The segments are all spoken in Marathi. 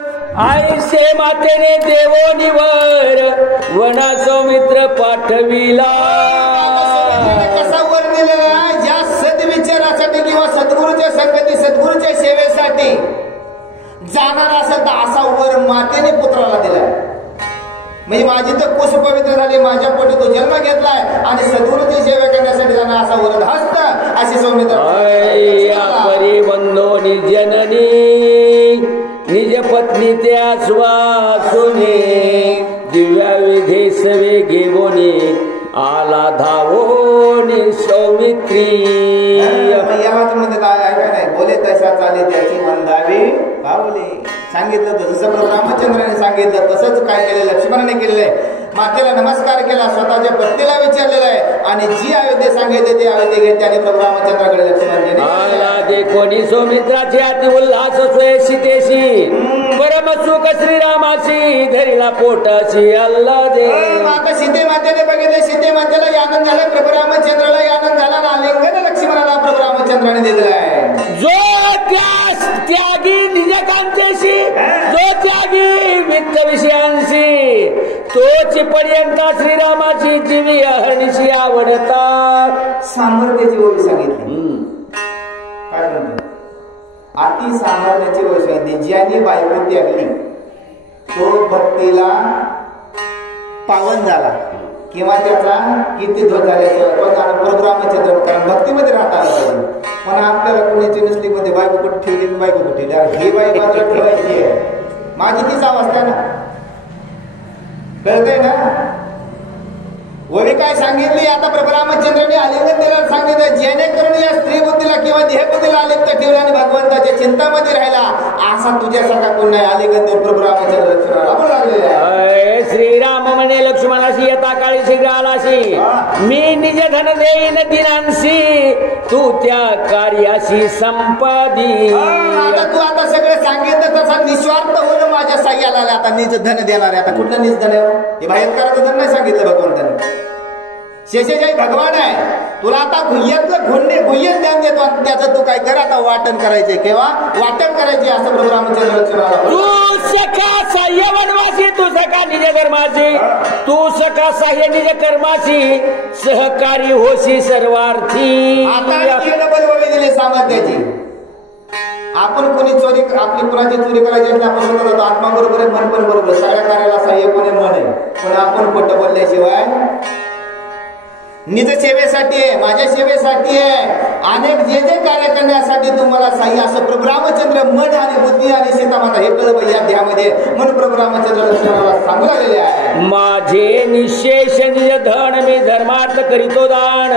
आईसे मातेने देवोनीवर वना सौमित्र पाठविला. कसा वर दिलेला ज्या सद्विचारासाठी किंवा सद्गुरूच्या संगती सद्गुरूच्या सेवेसाठी जाणार असेल तर असा वर मातेने पुत्राला दिलाय. म्हणजे माझी तर कुस पवित्र झाली, माझ्या पोटी तो जन्म घेतलाय आणि सद्गुरूची सेवा करण्यासाठी जाणार असा वरद हस्त असे सौमित्र. परिबंधो निजननी निज पत्नी त्या श्वासुने दिव्या विधे सवे घेवोनी आला धावोनी सौमित्री. यालाच म्हणतात ऐका नाही बोले तशा चाले त्याची वंदावी पावले. सांगितलं जसं प्रभू रामचंद्राने सांगितलं तसंच काय केलं लक्ष्मणाने केलेलं आहे. मातेला नमस्कार केला, स्वतःच्या पत्नीला विचारलेलं आहे आणि जी अयोध्ये सांगितले ते अयोध्ये घेत त्याने प्रभू रामचंद्राकडे लक्ष्मणाने कोणी सौमित्राची अति उल्हास सोय सीतेशी परम सुख श्रीरामाशी धरीला पोटाशी अल्ला दे. माता सीते मातेने बघितले, सीते मातेला आनंद झाला, प्रभू रामचंद्राला आनंद झाला आणि आलिंगन लक्ष्मणाला प्रभू रामचंद्राने दिलेला आहे. जो त्यागी निजकांतेशी, जो त्यागी वित्त विषयांशी, तोच पर्यंत श्रीरामाची जीवी अहर्निशी आवडता. सामर्थ्याची ओळख सांगितली. काय म्हणतो अति सामर्थ्याची ओळख सांगितली. ज्याने बायको त्यागली तो भक्तीला पावन झाला किंवा त्याचा किती ध्वज झाल्याशिवाय प्रभू रामचंद्र कारण भक्तीमध्ये राहता आला पाहिजे. पण आपल्याला कुणाची नसली मध्ये बायको कुठे ठेवली बायको कुठे ठेवली, ही बाई बाजूला ठेवायची आहे. माझी तीच अवस्था ना, कळतंय ना. वरी काय सांगितली आता प्रभू रामचंद्राने आलिंगन दिल्यावर सांगितलं जेणेकरून या स्त्री बुद्धीला किंवा देहबुद्धीला आलिंगन ठेवलं आणि भगवंताच्या चिंतामध्ये राहिला असा तुझ्यासारखा कोण नाही. आलिंगन देऊन प्रभू रामचंद्र लक्ष्मणाला बोलू लागलेले. श्रीराम म्हणे लक्ष्मणाशी येता काळी शीघ्र आलाशी, मी निज धन देईन दिनांशी, तू त्या कार्याशी संपादी. आता तू आता सगळं सांगितलं तसा निस्वार्थ होऊन माझ्या साह्याला आता निज धन देणार आहे. आता कुठलं निज धन आहे हे बाहेर करायचं धन नाही सांगितलं भगवंताने. शेषशाही भगवान आहे, तुला आता गुह्यत ज्ञान देतो त्याचं तू काय कर आता वाटण करायचे किंवा वाटण करायचे असं प्रभू रामचंद्र लक्ष्मणाला. तू सखा साह्य वनवासी, तू सखा निज कर्माची, तू सखा साह्य निज कर्माची, सहकारी होशी सर्वार्थी. आता बलवळी दिली सामर्थ्याची. आपण कोणी चोरी आपली कुणाची चोरी करायची असली आपण स्वतः जातो आत्मा बरोबर आहे मन पण बरोबर, सगळ्या कार्याला साह्य कोणी मन आहे. पण आपण खोटं बोलल्याशिवाय निज सेवेसाठी आहे, माझ्या सेवेसाठी आहे, अनेक जे जे कार्य करण्यासाठी तुम्हाला साह्य असं प्रभू रामचंद्र मन आणि बुद्धी आणि सीतामाता हे कळलं या ध्यामध्ये म्हणून प्रभू रामचंद्र लक्ष्मणाला सांगू लागलेले आहे. माझे निशेष निज धन मी धर्मार्थ करीतो दान,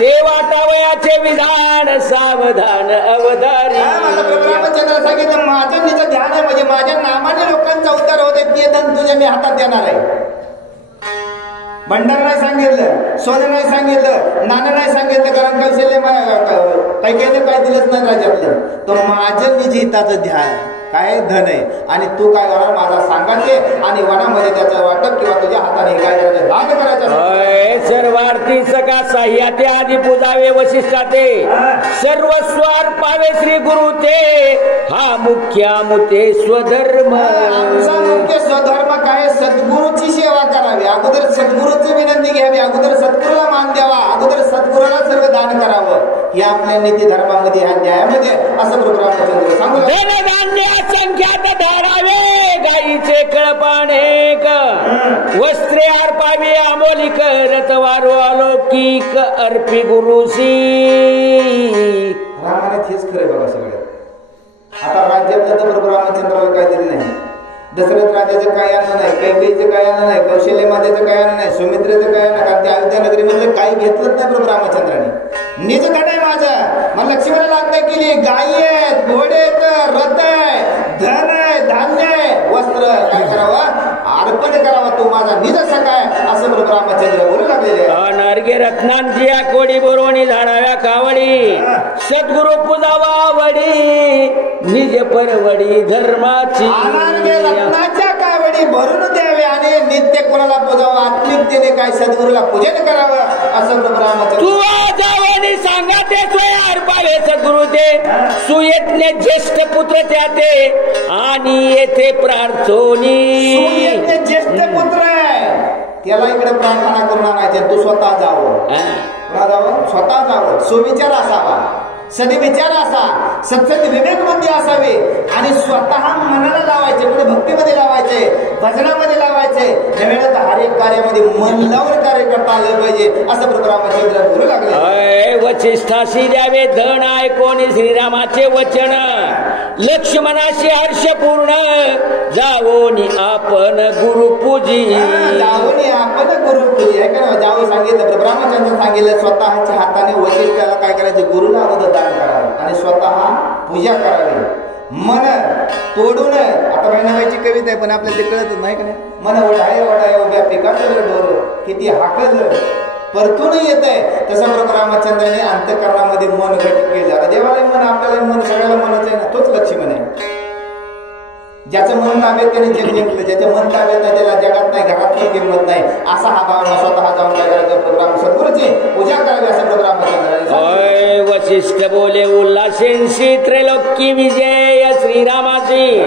ते वाटावयाचे विधान सावधान अवधारी. प्रभू रामचंद्र सांगितलं माझं निज ध्यान आहे म्हणजे माझ्या नामाने लोकांचा उद्धार होते ते धन तुझ्या मी हातात देणार आहे. भंडार नाही सांगितलं, सोनं नाही सांगितलं, नाणं नाही सांगितलं कारण कौशल्य काही काय दिलंच नाही राज्यातलं. तो माझं निज हिताचं ध्यान काय धन आहे आणि तू काय करणार माझा सांगायचे आणि वनामध्ये त्याचं वाटप किंवा तुझ्या हाताने काय करायचं दान करायचं. सर्वार्थी सका साह्याते आधी पूजावे वशिष्ठाते, सर्व स्वार पावे श्री गुरु ते, हा मुख्या मुते स्वधर्म. आमचा मुख्य स्वधर्म काय सद्गुरूची सेवा करावी, अगोदर सद्गुरूची विनंती घ्यावी, अगोदर सद्गुरूला मान द्यावा, अगोदर सद्गुरूला सर्व दान करावं. हे आपल्या नीती धर्मामध्ये ह्या न्यायामध्ये असं प्रभू रामचंद्र सांगू धनधान्य संख्यात धारावे, गाईचे कळपानेक, वस्त्रे अर्पावी आमोलिक, रतवारो अलौकिक अर्पी गुरुसी. रामाने तेच खरं बघा सगळं. आता राज्यातलं तर प्रभू रामचंद्राला काय दिलं नाही. दशरथ राजाचं काय आणलं नाही, कैकेयीचं काय आणलं नाही, कौशल्य मातेचं काय आणलं नाही, सुमित्रेचं काय आणलं कारण त्या अयोध्या नगरीमधलं काही घेतलंच नाही प्रभू रामचंद्राने. निज धन आहे माझं, मला लक्ष्मणाला आज्ञा केली गायी आहेत, घोडे आहेत, रथ आहे, धन आहे, धान्य आहे, वस्त्र काय करावं अर्पण करावं, तू माझा निज सखा आहे असं प्रभू रामचंद्र बोलू लागलेले. नारगे रत्नांची कोडी बोरवणी झाडाव्या कावडी, सद्गुरु पूजावा आवडी, निज परवडी धर्माची. रत्नाच्या कावडी आणि भरून द्यावे आणि नित्य कोणाला पूजावं, आत्मिकतेने काय सद्गुरूला पूजन करावं असं प्रभू रामचंद्र. तू जावनी सांगा ते स्वयार पावे सद्गुरुचे सुयज्ञ ज्येष्ठ पुत्र त्याते आणि येथे प्रार्थोनी. सुयज्ञ ज्येष्ठ पुत्र आहे त्याला इकडे प्रार्थना करून आणायचे. तू स्वतः जावं, स्वतः जावं, सुविचार असावा, सद्विचार असा, सत्सद विवेक बुद्धी असावी आणि स्वतः मनाला लावायचे, पुढे भक्तीमध्ये लावायचे, भजनामध्ये लावायचे. नव्यानं हर एक कार्यामध्ये मन लावून कार्य करता आलं पाहिजे असं प्रभू रामचंद्र बोलू लागले. वचिष्ठाशी द्यावे धन ऐकून श्रीरामाचे वचन लक्ष्मणाशी हर्षपूर्ण जावोनी आपण गुरुपूजी. जावोनी आपण गुरुपूजी आहे का. जावं सांगितलं प्रभू रामचंद्र सांगितलं स्वतःच्या हाताने वचिष्ठाला काय करायचे, गुरुला अगोदर दान करावे आणि स्वतः पूजा करावी. मन तोडून, आता महिनाबाईची कविता आहे पण आपल्याला ते कळतच नाही का नाही. मन ओढाय ओढाय उभ्या पिकाचं डोर किती हाकल परतून येत आहे. तसं प्रभू रामचंद्राने अंतःकरणामध्ये मन घट केलं. आता देवाला मन, आपल्याला मन, सगळ्याला मनच आहे ना, तोच लक्ष्मण आहे. ज्याचं मन ताब्यात त्याने जग जिंकलं, ज्याचं मन ताब्यात नाही त्याला जगात नाही, घरात नाही, किंमत नाही. असा हा भाव स्वतः जाऊन काय करायचं, प्रोग्राम सद्गुरूची पूजा करावी असं प्रोग्राम चंद्राने. वशिष्ठ बोले उल्हासेंशी त्रैलोक्य विजय श्रीरामाची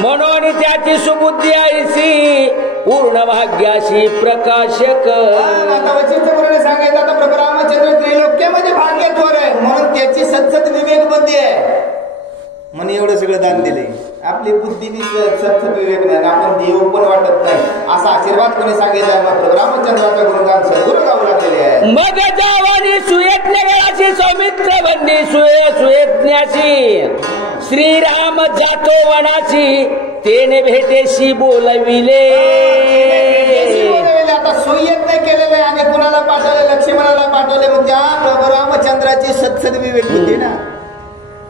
म्हणून त्याची सुबुद्धी आईसी पूर्ण भाग्याशी प्रकाशक. आता वशिष्ठ गुरुने सांगितलं आता प्रभू रामचंद्र त्रैलोक्यामध्ये भाग्यत्वर आहे म्हणून त्याची सत्सद विवेक बुद्धी आहे म्हणून एवढं सगळं दान दिले. आपली बुद्धी सत्सद विवेक नाही, आपण देव पण वाटत नाही असा आशीर्वाद कोणी सांगितला. मग प्रभू रामचंद्राचं गुणगान सद्गुरू गाऊ लागलेले आहे. मग जावानी सुयज्ञ वेळाची सौमित्र बंदी सुयज्ञाची श्रीराम जातो वनाची तेने भेटेशी बोलविले. आता सुयज्ञ केलेले आणि कुणाला पाठवले, लक्ष्मणाला पाठवले. मग त्या प्रभू रामचंद्राची सत्सद विवेक बुद्धी ना.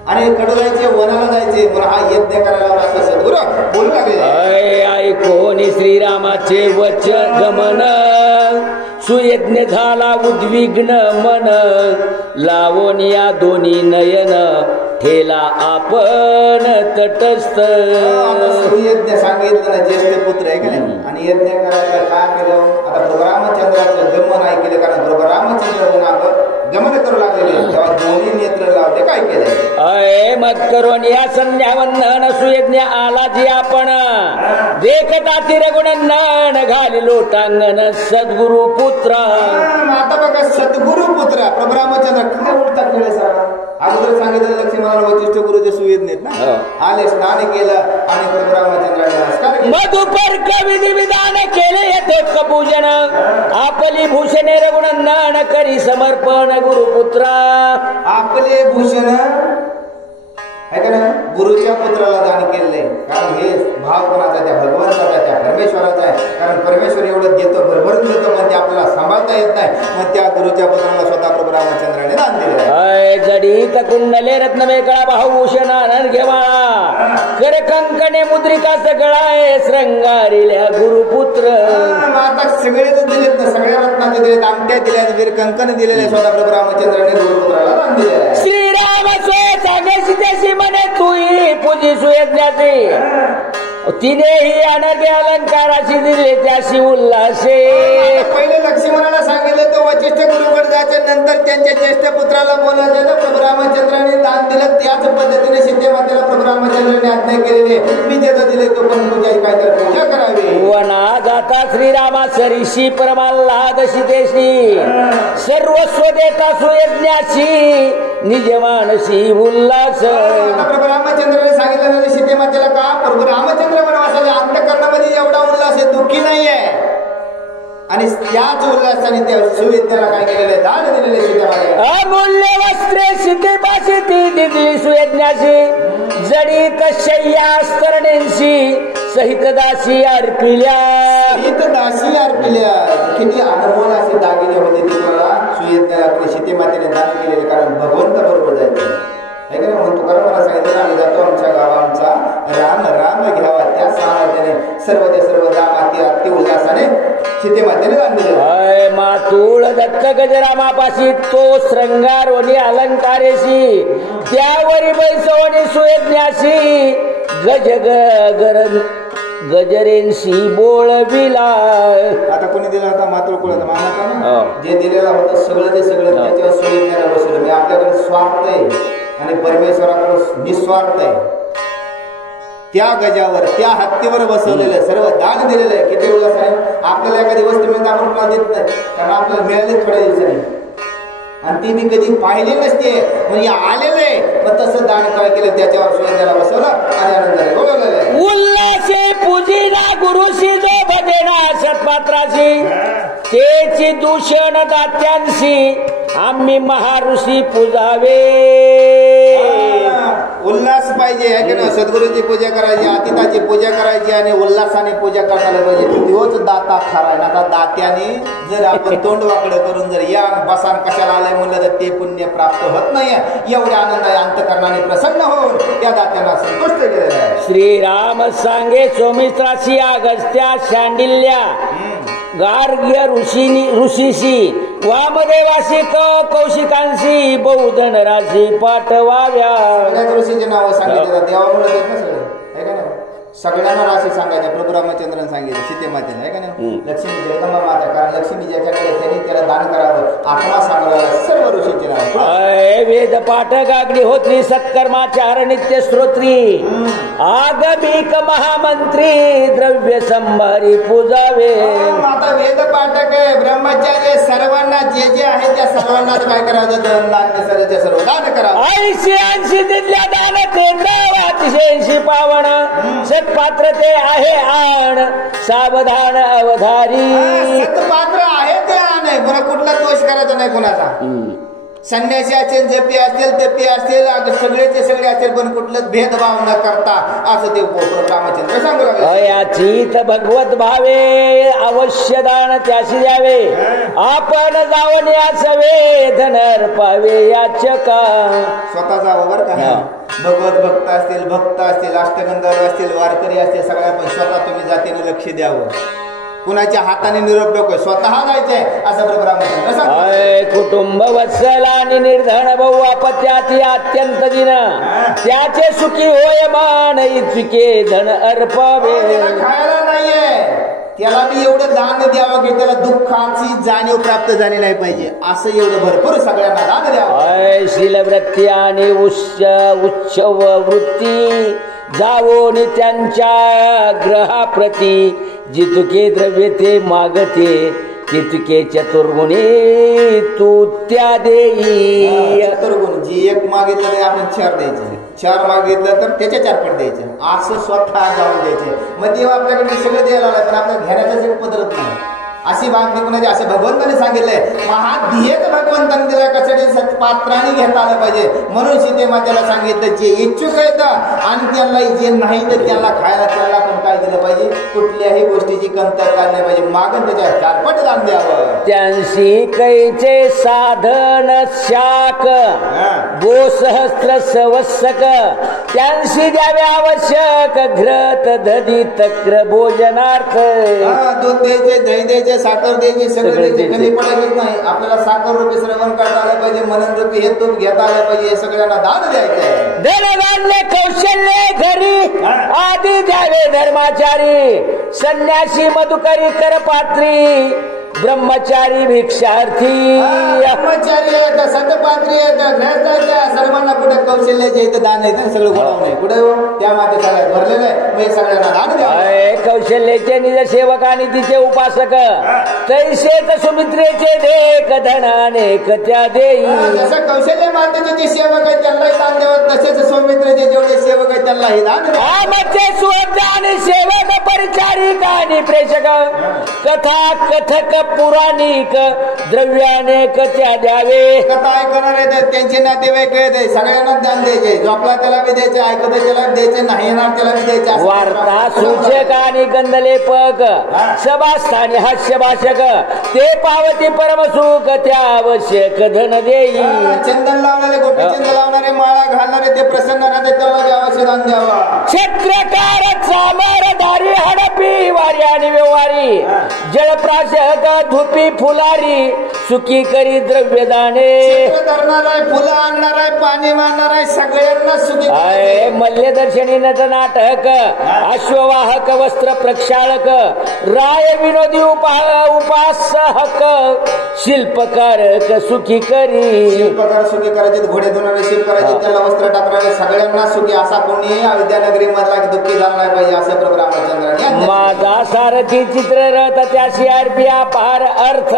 आणि कडू जायचे, वनाला जायचे, म्हणून हा यज्ञ करायला असं सद्गुरू बोलू लागले. ऐकोनी श्रीरामाचे वचन गमन सुयज्ञ झाला उद्विग्न मन लावून या दोन्ही नयन ठेला आपण तटस्थ. सुयज्ञ सांगितलं ना, ज्येष्ठ पुत्र आहे का नाही, आणि यज्ञ करायचं काय केलं. आता प्रभू रामचंद्राचं गमन ऐकलं, कारण प्रभू रामचंद्र गमन करू लागलेले तेव्हा दोन्ही नेत्र लावले. काय केलं मग करून या संध्यावंदन सुयज्ञ आला जी आपण देखता तिरगुणन घाली लोटांगण सद्गुरु पुत्र. आता बघा सद्गुरु पुत्र प्रभू रामचंद्र काय उलटा खेळ सगळा. अगोदर सांगितलं लक्ष्मणाला वशिष्ठ गुरुचे सुयज्ञ ना, आले स्नान केलं आणि प्रभू रामचंद्राने नमस्कार केला. मधुपर कविधी विधान केले यथोक्त पूजन आपली भूषणे रघुनंदन करी समर्पण गुरुपुत्र. आपले भूषण आहे का ना, गुरुच्या पुत्राला दान केलंय. कारण हे भाव कोणाचा, त्या भगवंताचा, त्या परमेश्वराचा आहे. कारण परमेश्वर एवढं देतो, भरभरून देतो, म्हणजे आपल्याला सांभाळता येत नाही. मग त्या गुरुच्या पुत्राला स्वतः प्रभू रामचंद्राने दान दिले. जडीत कुंडले रत्न मेकळा भाऊभूषण आनंद घेवाळा कर कंकणे मुद्रिका सगळा श्रंगारिल्या गुरुपुत्र. आता सगळेच दिलेत ना, सगळ्या रत्नाचे दिलेत, अंगठ्या दिल्या, वीर कंकण दिलेले स्वतः प्रभू रामचंद्राने गुरुपुत्राला दान दिले. श्रीराम त्याशी म्हणे तूही पूजी सुयज्ञाची तिनेही अनगे अलंकाराशी दिले त्याशी उल्हासे. पहिले लक्ष्मणाला सांगितलं तो वशिष्ठ गुरुकडे जायचं, नंतर त्यांच्या ज्येष्ठ पुत्राला बोलायचं. प्रभू रामचंद्राने दान दिलं त्याच पद्धतीने सिद्धे मातेला प्रभू रामचंद्राने आज्ञा केलेली. मी जेव्हा दिले तो पण पूजा काय तर पूजा करावी. वना जाता श्रीरामा सरीशी परमाल्हाद सीतेशी सर्वस्व देता सुयज्ञाशी निजमानसी उल्हास. प्रभू रामचंद्राने सांगितलं सीते मातेला का प्रभू रामचंद्र वनवासाच्या अंतःकरणामध्ये एवढा उल्हास आहे, दुःखी नाही आहे. आणि त्याच उल्हासाने त्या सुयज्ञाला काय केलेले, दान दिलेले सीतेमाते. अमूल्य वस्त्रे सीतेपाशी ती दिली सुयज्ञाशी जडीत शय्यास्तरणेंशी सहित दासी अर्पिल्या. सहित दासी अर्पिल्या. किती अनमोल असे दागिने होते ते मला सुयज्ञाला सीतेमातेने दान केलेले. कारण भगवंत बरोबर जायचे आहे का नाही. म्हणून तुकाराम मला सांगितलं, आम्ही जातो आमच्या गावांचा राम राम घ्यावा. त्या सामर्थ्याने सर्व ते सर्व दान अति उल्हासाने सीतेमातेने दान दिले. मातुळ दत्त गजरामापाशी तो श्रंगारोनी अलंकारेशी त्यावरी बैसवणी सुयज्ञाशी गजरेंशी बोळविला. आता कोणी दिला होता? मात्र कुळाचा मामाचा ना. हो. जे दिलेला होता सगळं ते सगळं त्याच्यावर सोयीला बसवलं. मी आपल्याकडे स्वार्थ आहे आणि परमेश्वराकडे निस्वार्थ आहे. त्या गजावर त्या हत्तीवर बसवलेलं सर्व दान दिलेलं आहे. किती वेळा साहेब आपल्याला एखादी वस्तू मिळते आपण कोणाला देत नाही, कारण आपल्याला मिळाले थोड्या दिवसांनी आणि ती मी कधी पाहिली नसते म्हणजे आलेले. मग तसं दान काय केलं त्याच्यावर सोयीला बसवलं आणि आनंदाने बोलवलेलं. उल्हासे पूजिना गुरुशी जो भजेना सत्पात्राशी, तेची दूषण दात्यांशी आम्ही महाऋषी पूजावे. उल्हास पाहिजे आहे की नाही? सद्गुरूची पूजा करायची, अतिथाची पूजा करायची आणि उल्हासाने पूजा करायला पाहिजे. तोच दाता खरा ना. आता दात्याने जर आपण तोंड वाकडं करून जर या बसान कशाला आलंय म्हणलं तर ते पुण्य प्राप्त होत नाही. एवढ्या आनंदाने अंतकरणाने प्रसन्न होऊन त्या दात्यांना संतुष्ट केलेला आहे. श्रीराम सांगे सोमित्राशी अगस्त्या शांडिल्या, गार्ग्य ऋषीशी वामदेवाशी कौशिकांशी बौद्धन राशी पाठवाव्या. ऋषीचे नाव सांगितले देवामुळे देत ना सगळं आहे का नाही? सगळ्यांना राशी सांगायच्या. प्रभू रामचंद्रन सांगितलं सीते मातेला आहे का नाही? लक्ष्मी जगदंबा माता, कारण लक्ष्मी ज्याच्याकडे त्यांनी त्याला दान करावं आत्मा सांगावं. सर्व ऋषीचे नाव वेद पाठक अग्निहोत्री सत्कर्माचार नित्य श्रोत्री आगमिक महामंत्री द्रव्य संभारी पूजावे. आता वेद पाठक आहे, ब्रह्मचार्य सर्वांना जे जे आहे त्या सर्वांनाच काय करावं? दान सर्व दान करावं. 80 तिथल्या दान केंद्र अतिशय पावन सत्पात्र ते आहे आण सावधान अवधारी. सत्पात्र आहे ते आण, बरं कुठला दोष करायचा नाही कोणाचा. संन्यासी असतील, जपी असतील, तपी असतील, सगळेचे सगळे असतील, पण कुठलंच भेदभाव न करता असं ते रामचंद्र सांगू लागले. याचीत भगवत भावे अवश्य दान त्याशी द्यावे. आपण जाऊन याचवे धन अर्पावे याचका. स्वतः जावं बरं का. भगवत भक्त असतील, अष्टगंधर्व असतील, वारकरी असतील, सगळ्या पण स्वतः तुम्ही जातीने लक्ष द्यावं. कुणाच्या हाताने निरोप नको, स्वतः जायचंय असं प्रभू रामचंद्र सांगतात. कुटुंब वत्सल आणि निर्धन बहु अपत्याती अत्यंत दिन त्याचे सुखी होय मान इतके धन अर्पावे. खायला नाहीये त्याला बी एवढं दान द्यावं की त्याला दुःखाची जाणीव प्राप्त झाली नाही पाहिजे. असं एवढं भरपूर सगळ्यांना दान द्यावं. शीलवृत्ती आणि उच्च वृत्ती जावोन त्यांच्या ग्रहाप्रती जितके द्रव्य ते मागते तितके चतुर्गुणी तू त्या देई. चतुर्गुण जी एक मागितलं ते आपण 4 द्यायचे, 4 मागितलं तर त्याच्या 4 पट द्यायचे, असं स्वतः जाऊन द्यायचे. मग देव आपल्याकडे सगळं द्यायला लागलं पण आपल्या घेण्याचं एक पद्धत नाही. अशी बातमी कुणाची असं भगवंताने सांगितलंय. महाध्येय भगवंताने दिला कशासाठी? सत्पात्राने घेता आलं पाहिजे. म्हणून सीते मातेला सांगितलं जे इच्छुक आहेत आणि त्यांना जे नाही तर त्यांना खायला त्याला पण काय दिलं पाहिजे? कुठल्याही गोष्टीची कमतरता नाही पाहिजे. मागून त्याच्या 4 पट दान द्यावं. त्यांशी कैचे साधन शाक गोसहस्त्र सवस्सक त्यांशी द्यावे आवश्यक घृत दधी तक्र भोजनार्थ. दूध द्यायचे, दही द्यायचे, साखर द्यायची, सगळं द्यायचे. कमी पडायचं नाही. आपल्याला साखर रूपी श्रवण करता आलं पाहिजे, मनन रूपी हे तूप घेता आलं पाहिजे. हे सगळ्यांना दान द्यायचंय. धनधान्य कौशल्य घरी आधी द्यावे धर्माचारी. संन्यासी मधुकरी करपात्री ब्रह्मचारी भिक्षार्थी. ब्रह्मचारी आहेत, सतपात्री आहेत, ग्रहस्थाच्या सर्वांना कुठे कौशल्याचे इथं दान आहे. सगळं गोडावून आहे कुठे त्या माते सगळ्यात भरलेलं आहे. मग सगळ्यांना दान द्या. कौशल्याचे निज सेवक आणि तिचे उपासक तैसेच सुमित्रेचे देख धन अनेक त्या देई. जसं कौशल्य मातेचे जे सेवक आहेत त्यांनाही दान द्यावं, तसेच सौमित्रेचे जेवढे सेवक आहेत त्यांनाही दान द्यावं. आणि सेवक परिचारिक आणि प्रेषक कथा कथक पुराणिक द्रव्यानेक त्या द्यावे. कथा ऐकणार आहेत त्यांचे नातेवाईक आहेत, सगळ्यांना दान द्यायचे. झोपला त्याला बी द्यायचे, ऐकत त्याला द्यायचे, नाही येणार त्याला बी द्यायचे. वार्ता सूचक आणि गंधलेपक सभास्थानी हास्य भाषक ते पावती परमसुख त्या आवश्यक धन देई. चंदन लावणारे, गोपी चंदन लावणारे, माळा घालणारे ते प्रसन्न राहते त्याला आवश्यक दान द्यावा. क्षेत्रकार चामरधारी हडपी वारी आणि व्यवहारी जलप्राशक धुपी फुलारी सुखी करी द्रव्यदाने. धरणार आहे, फुलं आणणार आहे, पाणी मारणार आहे, सगळ्यांना सुखी. शल्यदर्शनी नट नाटक अश्ववाहक वस्त्र प्रक्षाळक राय विनोदी उपासहक शिल्पकारक सुखी करी. शिल्पकार सुखी करायचे, घोडे धुणारे शिल्प करायचे, त्याला वस्त्र टाकणारे सगळ्यांना सुखी, असा कोणी अविद्यानगरी मधला दुःखी झाला नाही पाहिजे असं प्रभू रामचंद्रांनी. माझा सारथी चित्ररथ त्याशी अर्पी अपार अर्थ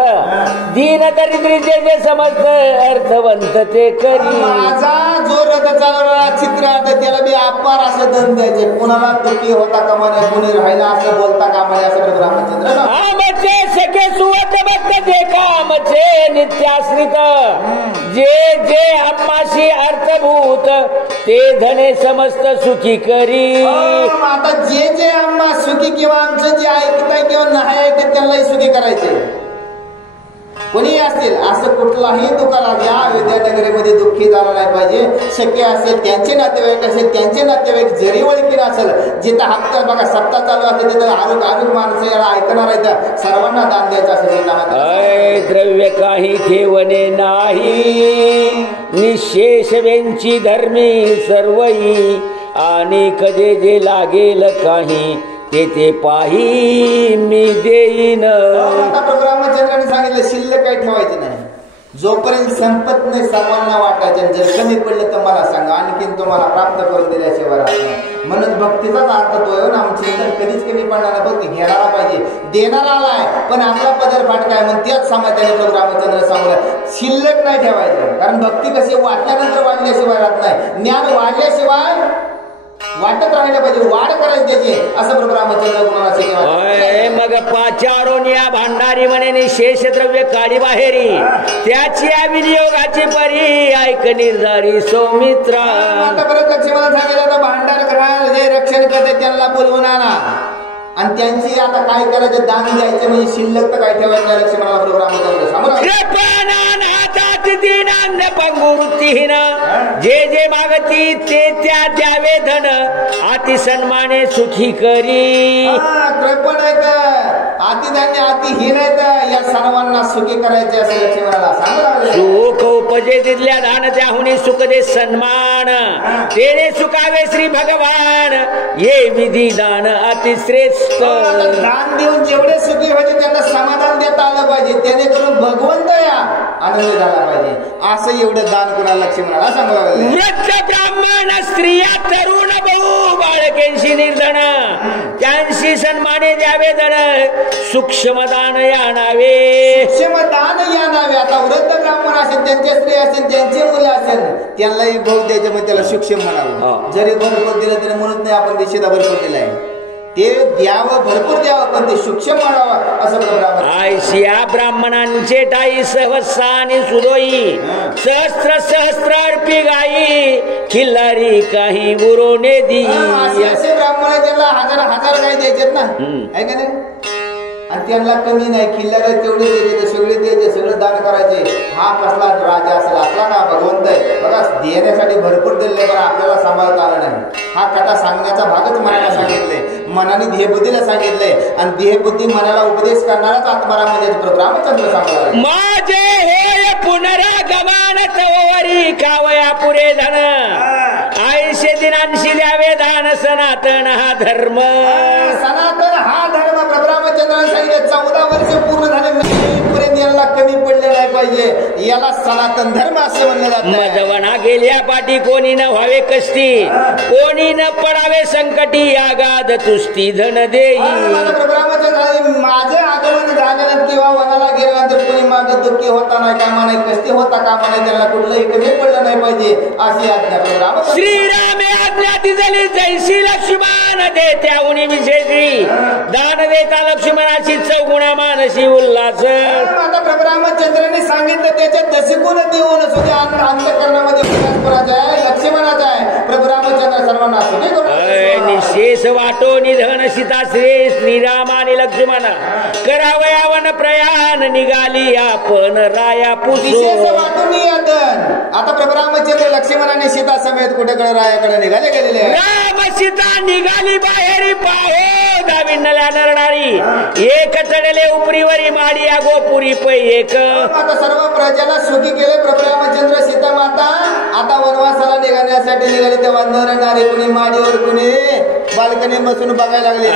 दीन दरिद्रीचे जे समजत अर्थवंत ते करी. माझा जो रथ चालवणारा चित्र त्याला बी अपार असं धन द्यायचे, कुणाला दुःखी होता कामाने, कुणी राहिला असं बोलता कामाने असं प्रभू रामचंद्र. आमचे सखे सुवत भक्त जे कामचे नित्याश्रित जे जे आत्माशी अर्थभूत ते धने समस्त सुखी करी. आता जे जे आम्हा सुखी किंवा आमचं जे ऐकताय किंवा नाही ऐकत त्यांनाही सुखी करायचे. कोणी असतील असं कुठलाही दुकान घ्या, विद्यानगरीमध्ये दुःखी झाला नाही पाहिजे. शक्य असेल त्यांचे नातेवाईक असेल, त्यांचे नातेवाईक जरी ओळखी नसेल, जिथं हक्क बघा सत्ता चालू असते तिथं आरोग्य माणसं याला ऐकणार आहेत, सर्वांना दान द्यायचं असेल. द्रव्य काही ठेवणे नाही निशेष वेंची धर्मी सर्वई आणि कधी जे लागेल काही ते पाही मी देईन. रामचंद्राने सांगितलं शिल्लक काही ठेवायचं नाही, जोपर्यंत संपत नाही सर्वांना वाटायचं. जर कमी पडलं तर मला सांगा, आणखीन तुम्हाला प्राप्त करून दिल्याशिवाय नाही. म्हणून भक्तीचाच अर्थ तो आहे ना, चिंतन कधीच कमी पडणार बघ, घेणारा पाहिजे, देणारा आलाय पण आपला पदर फाटकाय म्हणून त्याच समाजाने प्रभू रामचंद्र सांगलं शिल्लक नाही ठेवायचं. कारण भक्ती कशी वाटल्यानंतर वाढल्याशिवाय राहत नाही, ज्ञान वाढल्याशिवाय वाटत राहिलं पाहिजे, वाढ करायची त्याची असं प्रभू रामचंद्र गुणाला. मग पाचारोनिया भांडारी म्हणे शेषद्रव्य काढी बाहेरी त्याची विनियोगाची परी ऐक निर्धारी सौमित्रा. आता परत लक्ष्मणाला सांगितलं भांडार घराला जे रक्षण करते त्यांना बोलवून आणा आणि त्यांची आता काय करायचं दान द्यायचं म्हणजे शिल्लक तर काय ठेवायचं नाही. लक्ष्मणाला प्रभू रामचंद्र पंगुवृत्तीहीन जे जे मागती ते त्या द्यावे धन अति सन्माने सुखी करी. कृपण आहेत, अतिधान्य अतिहीन आहेत, या सर्वांना सुखी करायचे असे लक्ष्मणाला सांगला. सुख उपजे दिल्या दान त्याहुनी सुख दे सन्मान तेने सुखावे श्री भगवान ये विधी दान अतिश्रेष्ठ. दान देऊन जेवढे सुखी व्हायचे त्यांना समाधान देता आलं पाहिजे, त्याने करून भगवंत या आनंद झाला पाहिजे असं एवढं दान कुणाला लक्ष्मणाला सांगावं. वृद्ध ब्राह्मण स्त्रिया तरुण बहु बाळकेंशी निर्धन त्यांशी सन्माने द्यावे धन सूक्ष्म दान या नावे. सूक्ष्म दान या नावे. आता वृद्ध ब्राह्मण असेल, त्यांचे स्त्री असेल, त्यांचे मुलं असेल, त्यांनाही भाव द्यायचे म्हणजे त्याला सूक्ष्म म्हणावं. जरी भरपूर दिलं तरी म्हणत नाही आपण दिशेला भरपूर दिला आहे, ते द्यावं भरपूर द्यावं पण ते सूक्ष्म म्हणावं असं ब्राह्मण. आयशिया ब्राह्मणांचे टाई सहसा आणि सुरोई सहस्त्र सहस्त्र अर्पी गाई खिल्लारी काही बुरोने दी. असे ब्राह्मण ज्याला हजार हजार गाई द्यायचे ना, आहे का नाही, आणि त्यांना कमी नाही, खिल्लार तेवढे द्यायचे, सगळे द्यायचे, सगळं दान करायचे. हा कसला राजा असेल, असला ना भगवंत आहे बघा, देण्यासाठी भरपूर दिले पण आपल्याला सांभाळता आलं नाही. हा कथा सांगण्याचा भागच मनाला सांगितले, मनाने ध्येयबुद्धीला सांगितले आणि ध्येयबुद्धी मनाला उपदेश करणाराच आत्माराम म्हणजे रामचंद्र सांगणार. माझे हे पुनरागमन तोवरी कावया पुरे धन 80 दिनांशी द्यावे दान सनातन हा धर्म. सनातन हा धर्म प्रभू रामचंद्राने सांगितले. 14 वर्ष पूर्ण झाले पर्यंत याला कमी पडले नाही पाहिजे, याला सनातन धर्म असं म्हणलं जातं. मधवना गेल्या पाठी कोणी न व्हावे कष्टी, कोणी न पडावे संकटी आगाध तुष्टी धन देई. प्रभू रामचंद्राने माझे आगमन झाल्यानंतर किंवा वनाला गेल्यानंतर कोणी माझे दुःखी होता नाही कामा नाही, कष्टी होता कामा नाही, त्यांना कुठलंही कमी पडलं नाही पाहिजे अशी आज्ञा प्रभू रामचंद्र. श्रीरामे आज्ञा दिली जैसी लक्ष्मण दे त्याहुनी विशेषी दान देता लक्ष्मणाची चौगुणा मानसी उल्हास. आता प्रभू रामचंद्राने सांगितलं त्याच्यात दशगुण देऊन सुद्धा अंतःकरणामध्ये लक्ष्मणाचा आहे. प्रभू रामचंद्र सर्वांना निशेष वाटो निधन सीता श्रीराम आणि लक्ष्मण करावया वन प्रयाण निघाली आपण राया पुसो. आता प्रभू रामचंद्र लक्ष्मण आणि सीता समेत कुठेकडे रायाकडे निघाले गेलेले. राम सीता निघाली बाहेरी पाहो दाविंडल्या नरणारी एक चढले उपरीवरी माडी या गोपुरी पै एक. आता सर्व प्रजेला सुखी केले प्रभू रामचंद्र सीता माता. आता वनवासाला निघाण्यासाठी निघाले तेव्हा नरणारी कुणी माडीवर कुणी बाल्कनी बसून बघायला लागले.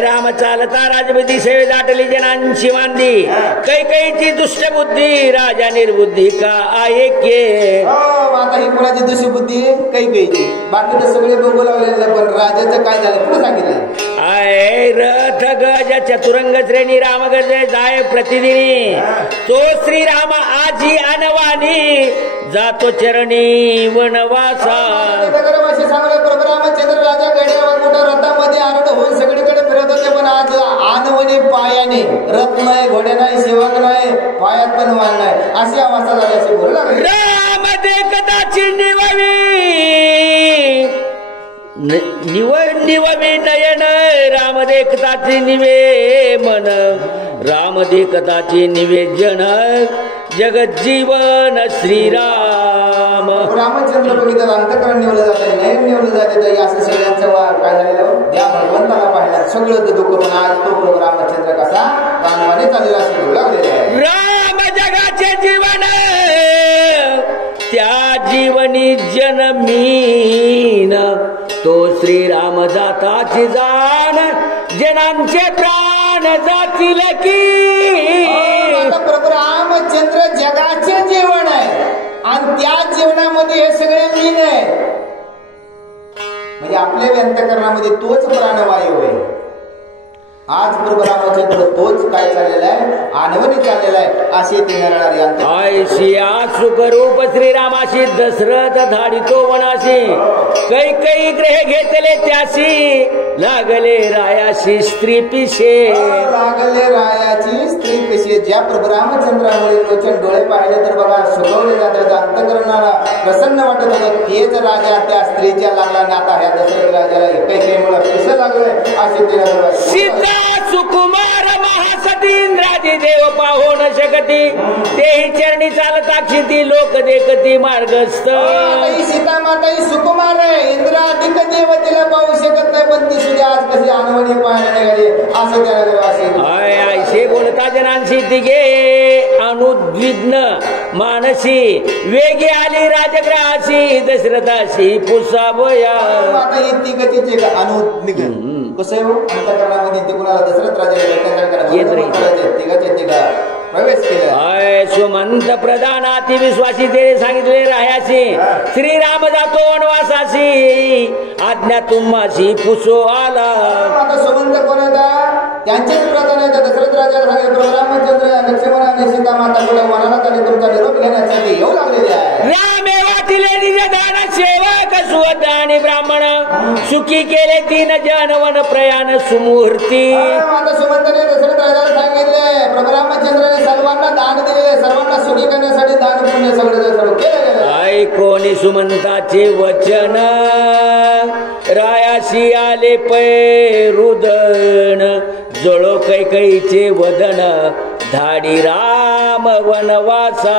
राम चालता राजबुद्धी सेवे दाटली जनांची मांदी कैकईची दुष्ट बुद्धी राजा निर्बुद्धी का ऐके. आता ही कुणाची दुष्ट बुद्धी कैकईची. बाकी तर सगळे बघू लागले पण राजाचं काय झालं पुढे सांगितलं. रथ गज चतुरंग श्रेणी राम गजे जाय प्रतिदिनी तो श्रीराम आजी अनवानी जातो चरणी वनवासा. प्रभू रामचंद्र राजा गड्यावर मोठ्या रथामध्ये आनंद होऊन सगळीकडे फिरत होते पण आज आनवणे पायाने रथ नाही घोडे नाही सेवक नाही पायात पण मान नाही अशी अवस्था झाली अशी बोलू लागली. राम देखताची निववी निववी नयन राम देखताची निवे मन राम देखताची निवेदन जगत जीवन श्रीराम. रामचंद्र बघितलं अंतकरण निवडलं जाते नयन निवडलं जाते असं सगळ्यांचं काय झालेलं त्या भगवंताला पाहिलं सगळं ते दुःख पण आज तो प्रभू रामचंद्र कसा रामाने चाललेला असं लागलेला आहे. राम जगाचे जीवन त्या जीवनी जनमीन तो श्रीराम जाताची जाण जनांचे प्राण जातील की. प्रभू रामचंद्र जगाचे जीवन आहे आणि त्या जीवनामध्ये हे सगळे लीन आहे. म्हणजे आपल्या अंतःकरणामध्ये तोच प्राणवायू आहे. आज प्रभू रामचंद्र तोच काय चाललेला आहे आनवनी चाललेला आहे असे ते नरणारी ऐशिया सुखरूप श्रीरामाशी दशरथ धाडितो वनाशी कैकई ग्रह घेतले त्याशी लागले रायाशी स्त्री पिशे. लागले रायाची स्त्री पिशे. ज्या प्रभू रामचंद्रामुळे लोचन डोळे पाहिले तर बघा सुखवले जातात अंतःकरणाला प्रसन्न वाटत होतं. तेच राजा त्या स्त्रीच्या लागला नाता ह्या दशरथ राजाला कैकेयीमुळे पिसं लागले असे ते सुकुमार महासती इंद्रादी देव पाहो न शकती तेही चरणी चालता क्षिती लोक देखती मार्गस्थ. सीता माता ही सुकुमार आहे इंद्राधिक देव तिला पाहू शकत नाही पण ती सुद्धा आज कशी अनवणी पाहायला निघाली असं त्याला ऐसे बोलता जनांशी तिघे अनुद्विग्न मानसी वेगी आली राजग्रहाशी दशरथाशी पुसावया. आता ही तिघतीचे अनुद्विग्न कसं आहे अंतःकरणामध्ये ते कुणाला दशरथ प्रवेश केला. सुमंत प्रधानाती विश्वासी ते सांगितले राहायची श्रीराम जातो वनवासाशी आज्ञा तुम्हाशी पुसो आला. आता सुमंत कोण होता त्यांचेच प्रधान आहेत दशरथ राजाला सांगितले प्रभू रामचंद्र लक्ष्मण आणि सीता माता पुढे वनाला आले तुमचा निरोप घेण्यासाठी येऊ लागलेले आहे. रामे वाटिले निजदान सेवक सुवद आणि ब्राह्मण सुखी केले 3 जन वन प्रयाण सुमुहूर्ती. आता सुमंतने दशरथ राजाला सांगितले प्रभू रामचंद्राने सर्वांना दान दिले सर्वांना सुखी करण्यासाठी दान पुण्य सगळं केलं. ऐकोनी सुमंताचे वचन रायाशी आले पै रुदन जळो कैकईचे वदन धाडी राम वनवासा.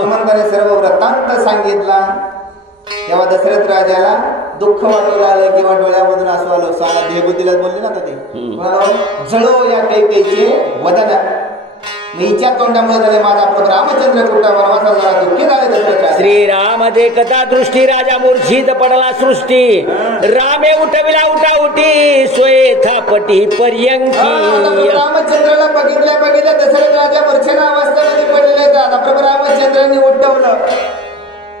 सुमंताने सर्व वृत्तांत सांगितला तेव्हा दशरथ राजाला दुःख वाटू लागलं किंवा डोळ्यामधून असं आलं. साला देहबुद्धीला बोलले ना ते जळो या कैकेयीचे वदन. मीच्या तोंडामुळे झाले माझा प्रभू रामचंद्र कुठा वनवासाला झाला दुःखी झाले दशरथ. श्रीराम देखता दृष्टी राजा मूर्छित पडला सृष्टी रामे उठविला उठाउटी सोये थापटी पर्यंकी. रामचंद्राला बघितल्या दशरथ राजा मूर्छना अवस्थेमध्ये पडलेले. आता प्रभू रामचंद्रांनी उठवलं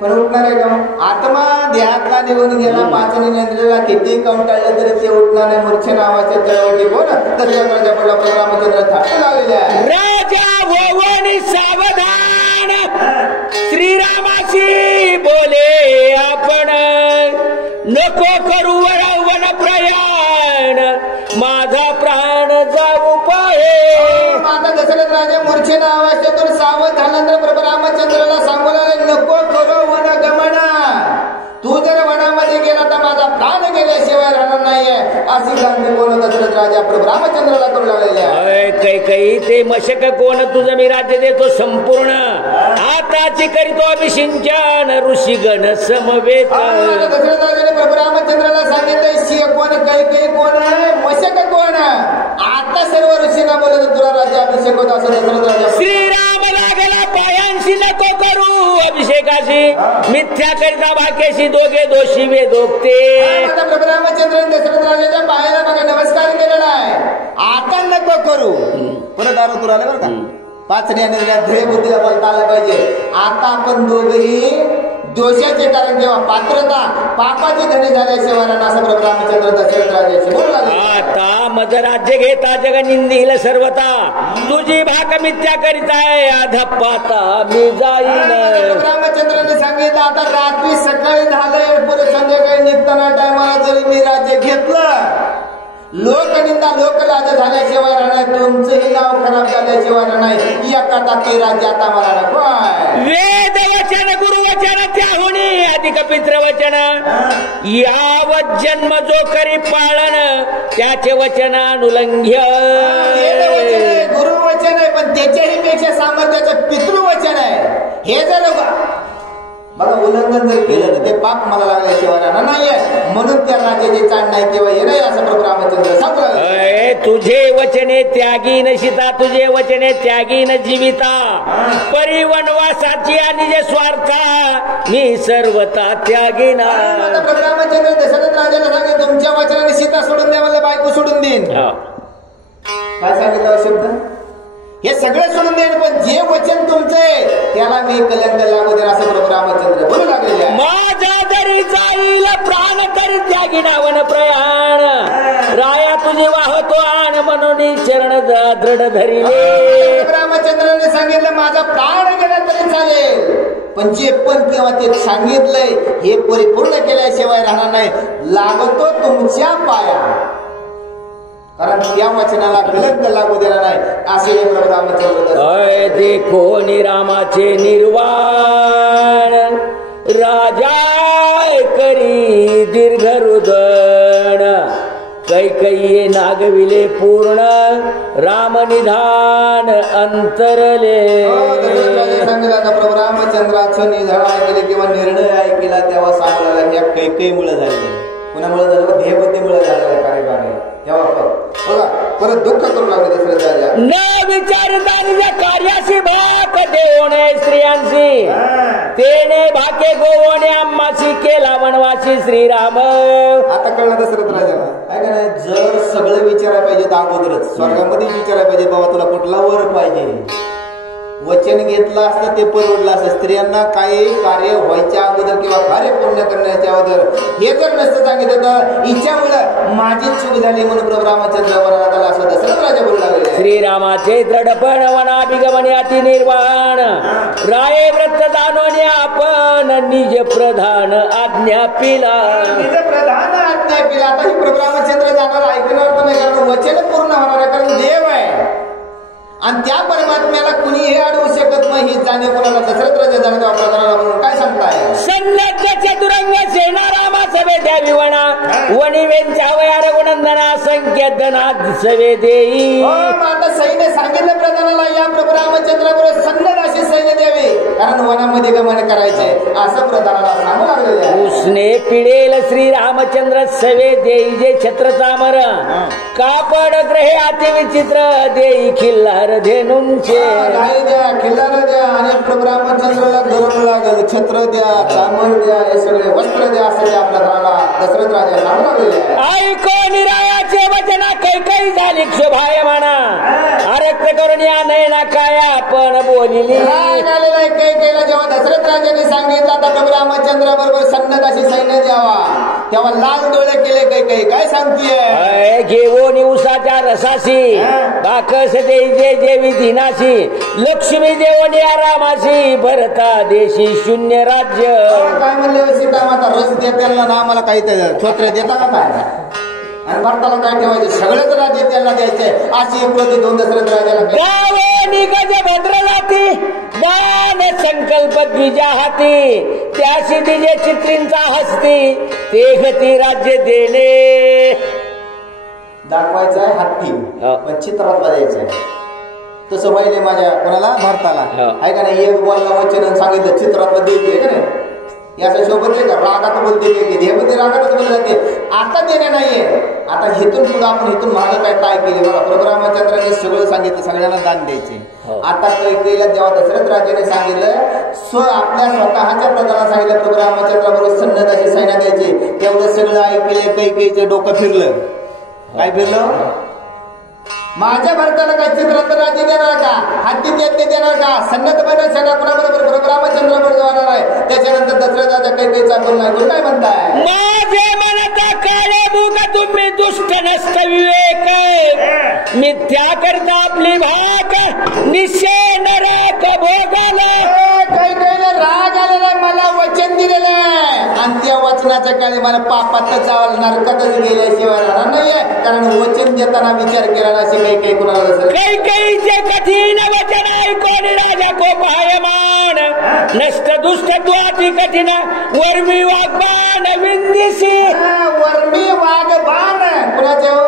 पण उठणार आहे का आत्मा देहातला निघून गेला 5 नेंद्रेला किती कंटाळलं तरी ते उठणार नाही. मूर्छे नावाच्या चळवळी कोण दशरथ राजा पडला प्रभू रामचंद्र थापू लागलेले आहे. राजा भोवनी सावधान श्रीरामाशी बोले आपण नको करू वन प्रयाण माझा प्राण जाऊ पाहे. आता दशरथ राजा मूर्छेना अवस्थेतून सावध झाल्यानंतर प्रभू रामचंद्राला सांगू लागले नको करू वन गमन. तू जर वनामध्ये गेला तर माझा प्राण गेल्याशिवाय राहणार नाहीये अशी क्रांती कोण दशरथ राजा प्रभू रामचंद्राला करू लागलेले आहे. काही ते मशक कोण तुझं मी राज्य देतो संपूर्ण आताची करीतो अभिषिंचन ऋषीगण समवेत. दशरथ राजाने प्रभू रामचंद्राला सांगितलं शिय कोण काही कोण आहे मशक कोण आता सर्व ऋषींना बोलत तुला राज्याभिषेक होता असं दशरथ राजा. श्रीराम लागला पायांशी नको करू अभिषेकाशी मिथ्या करिता भाग्याशी दोघे दोषी वेदोक्ते. प्रभू रामचंद्राने दशरथ राजाच्या पायाला बघा नमस्कार केलेला आहे. आता नको करू परत आरो तुला आले बरं का पाचण्या निर्णयात ध्येय बुद्धीला बोलता आलं पाहिजे. आता आपण दोघेही दोषाचे कारण जेव्हा पात्रता पापाची धनी झाल्याशिवाय असं प्रभू रामचंद्र दशरथ राजाशी बोलू लागले. आता मज राज्य घेता जग निंदिल सर्वता तुझी भाग मिथ्या करीताय अधपाता मी जाईन. रामचंद्राने सांगितलं आता रात्री सकाळी झालंय पुढे संध्याकाळी निघताना टायमाला जरी मी राज्य घेतलं लोकनिंदा लोकराज झाल्याशिवाय राहणार तुमचंही नाव खराब झाल्याशिवाय राहणार एका ते राज्य आता मला नको. वेद वचन गुरुवचन त्याहुनी अधिक पितृ वचन यावत जन्म जो करी पाळन त्याचे वचनानुलंघ्य. गुरुवचन आहे पण त्याच्याही पेक्षा सामर्थ्याचं पितृवचन आहे. हे जर बघा उल्लंघन जर केलं तर ते पाप मला लागल्याशिवाय राहणार नाहीये. म्हणून त्या राज्याची चाड नाही किंवा हे नाही असं प्रभू रामचंद्र सांगतो. तुझे वचने त्यागी न सीता तुझे वचने त्यागी न जीविता परिवनवासाची आणि जे स्वार्था मी सर्वता त्यागी ना. प्रभू रामचंद्र दशरथ राजाला सांगितलं तुमच्या वचनाने सीता सोडून द्या मला बायको सोडून देईन. काय सांगितलं शब्द हे सगळं सोडून देईन पण जे वचन तुमचे त्याला मी कलंक लागू देईन असं प्रभू रामचंद्र बोलू लागलेले. माझा जरी जाईल प्राण तरी त्यागी नावन प्रयाण राया तुझे वाहतो आण म्हणून चरण दृढ धरिले. रामचंद्राने सांगितलं माझा प्राण गेला तरी चालेल पण जे पण किंवा ते सांगितलंय हे परिपूर्ण केल्याशिवाय राहणार नाही. लागतो तुमच्या पाया कारण त्या वचनाला कलंक लागू देणार नाही असे प्रभू रामचंद्र. देखो निरामाचे निर्वाण राजा करी दीर्घ रुदन कैकयी नागविले पूर्ण राम निधान अंतरले. प्रभू रामचंद्राचं निधान ऐकले किंवा निर्णय ऐकला तेव्हा सांगला या कैकईमुळे झाले कुणामुळे झालं ध्येयबुद्धीमुळे झालेलं कार्यक्रम तेव्हा बघा परत दुःख करू लागले दशरथ राजा. न विचारता कार्याशी भाक देवणे स्त्रियांशी तेने भाके गोवणे आम्हाशी केला वनवासी श्रीराम. आता कळलं दशरथ राजाला काय का नाही जर सगळं विचारायला पाहिजे तर अगोदरच स्वर्गामध्ये विचारायला पाहिजे बाबा तुला कुठला वर पाहिजे. वचन घेतलं असतं ते परवडलं असतं. स्त्रियांना काही कार्य व्हायच्या अगोदर किंवा कार्य पूर्ण करण्याच्या अगोदर हे जर नसतं सांगितलं तर इच्छामुळं माझी चूक झाली म्हणून प्रभू रामचंद्र वनात आला असं दशरथ राजा बोलू लागले. श्रीरामाचे दृढपण वनाभिगमने अति निर्वाण राये व्रत जाणवणे आपण निज प्रधान आज्ञा पिला. निज प्रधान आज्ञा पिला. आता ही प्रभू रामचंद्र जाणार ऐकणार पण नाही कारण वचन पूर्ण होणार आहे कारण देव आहे आणि त्या परमात्म्याला कुणीही अडवू शकत नाही. ही जाणीव कोणाला दशरथ राजा जाणीव प्रधानाला म्हणून काय सांगताय. सन्नद्ध चतुरंग सेना रामा सवे द्यावी वना वणी वेंच्या वया रघुनंदना संख्य धनात सवे देई. आता सैन्य सांगितलं प्रधानाला या प्रभू रामचंद्राबरोबर सन्नद अशी सैन्य द्यावे कारण वनामध्ये गमन करायचंय असं प्रधानाला सांगू लागलेलं. उसने पिडेल श्री रामचंद्र सवे देई जे छत्र चामर कापड ग्रहे अति विचित्र देई खिल्लार धेनुंचे. गाय द्या खिल्लार द्या आणि प्रभू रामचंद्राला गरम लागेल छत्र द्या चामर द्या हे सगळे वस्त्र द्या असं त्या प्रधानाला दशरथ राजा सांगू लागलेले. ऐको निरायाचे वचन कैकई झाली क्षोभायमाना आरक्त करून या नयना काय आपण बोलिली. कैकेला जेव्हा दशरथ राजाने सांगितलं आता प्रभू रामचंद्रा बरोबर सन्नद अशी सैन्य द्यावा तेव्हा लाल डोळे केले कैकई काय सांगतीये. घेऊन उसाच्या रसाशी बाकस देजे देवी दिनाशी लक्ष्मी देवनी रामाशी भरता देशी शून्य राज्य. काय म्हणले सीता माता रस देत्याला ना आम्हाला काही छोत्र देता का काय आणि भरताला काय ठेवायचे सगळंच राज्य त्यांना द्यायचंय अशी प्रति दोन दशरथ राजाला गज भद्र जाती दान संकल्प द्विजा हाती त्याशी दिजे चित्रींचा हस्ती ते गती राज्य देणे. दाखवायचा आहे हत्ती, पण चित्रात द्यायचं आहे. तसं पहिले माझ्या कोणाला भारताला आहे का नाही, एक बोलला वचन सांगितलं चित्रात द्यायची का नाही, याच्या सोबत आहे का रागात बोलते हे मध्ये रागातच बोलले जाते. आता देणे नाहीये. आता हेतून पुढे आपण इथून मागे काय केले बघा, प्रभू रामचंद्राने सगळं सांगितलं, सगळ्यांना दान द्यायचे. आता कैकेयीला जेव्हा दशरथ राजाने सांगितलं, आपल्या स्वतःच्या प्रजाला सांगितलं प्रभू रामचंद्राबरोबर सन्नदाची सैन्य द्यायची, तेवढं सगळं ऐकले. कैकेयीचं डोकं फिरलं. काय फिरलं? माझ्या भारताला काय चित्रात राज्य देणार का, हत्ती ते देणार का, सन्नत बनेल सेना कुणाबरोबर प्रभू रामचंद्राबरोबर जाणार आहे. त्याच्यानंतर दशरथाच्या कैकेयीचा बोलणार, तुम्ही काय म्हणताय? माझे मनाचा काळे मुख तुम्ही दुष्ट नसत विवेक, मिथ्या करता आपली भाग निश्चय नरक भोगाला. कैकेयीला राग आलेला, मला वचन दिलेलं आहे आणि त्या वचनाच्या काळी मला पापात जावं, नरकातच गेल्याशिवाय राहणार नाहीये. कारण वचन देताना विचार केला ना, कैकेयी कुणाला कैकेयीचे कठीण वचन ऐकून राजा कोपायमान, नष्ट दुष्ट द्वाती कठीण वर्मी वाग्बाण विंदिसी. वर्मी वाघबाण कुणाचे?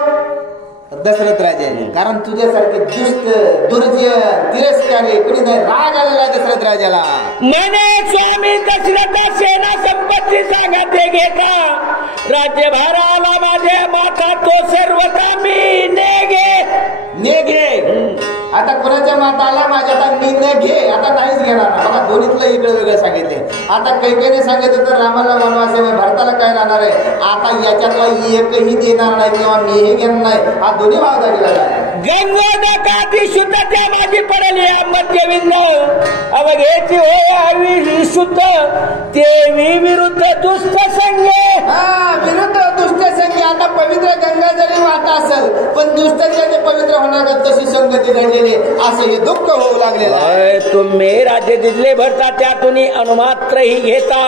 दशरथ राजाने. कारण तुझ्यासारखे दुष्ट दुर्जन तिरस्कारी कुणी नाही. राग आलेला दशरथ राजाला. म्हणे स्वामी दशरथ सेना संपत्ती सांगते घेता, राज्यभाराला माझ्या माता तो सर्वता मी नेघे. आता कोणाच्या माताला माझ्या आता मी न घे, आता नाहीच घेणार. बघा दोन्हीतलं इकडे वेगळं सांगितले. आता कैकेयीने सांगितलं तर रामाला वनवास आहे, भारताला काय राहणार आहे. आता याच्यातला एकही देणार नाही किंवा मीही घेणार नाही. हा दोन्ही भाग झालेला आहे. गंगोदकाती शुद्ध त्या माझी पडली मध्यविंद, अवघेची होय हवी शुद्ध देवी विरुद्ध दुष्ट संगे. विरुद्ध दुष्ट संगे. आता पवित्र गंगा जरी वाहता असेल पण दुष्टाचे पवित्र होणार तशी संगती घडलेली, असं हे दुःख होऊ लागलेलं आहे. तुम्ही राज्य दिले भरता त्यातून अनुमात्रही घेता,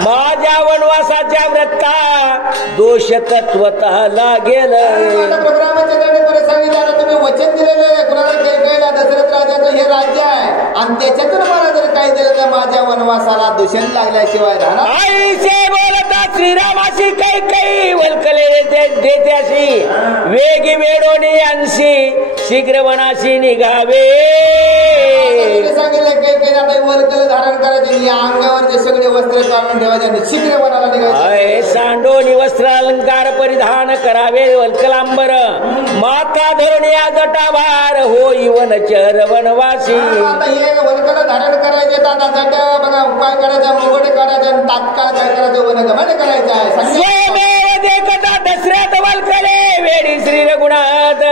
माझ्या वनवासाच्या व्रता दोष तत्वतः लागेल. सांगितलं तुम्ही वचन दिलेलं आहे कुणाला, कैकेयीला दशरथ राजाचं हे राज्य आहे आणि त्याच्यातून मला जर काही दिलं तर माझ्या वनवासाला दूषण लागल्याशिवाय राहणार. आईचे बोलता श्रीरामाशी कैकेयी वल्कले देत्याशी, वेगी वेडोनी अंशी शीघ्र वनाशी निघावे. सांगितलं कैकेयीला वल्कल धारण करायचे, या अंगावरचे सगळे वस्त्र काढून ठेवायचे आणि शीघ्र वनाला निघायचे. सांडोनी वस्त्र अलंकार परिधान करावे वल्कलांबर, माता धरून या जटाभार होई वनचर वनवासी. आता हे वल्कल धारण करायचे, आता जटा बघा काय करायचं, मुगट काढायचं आणि तात्काळ काय करायचं, वनगमन करायचं आहे. दशरथ वल्कले वेडी श्री रघुनाथ,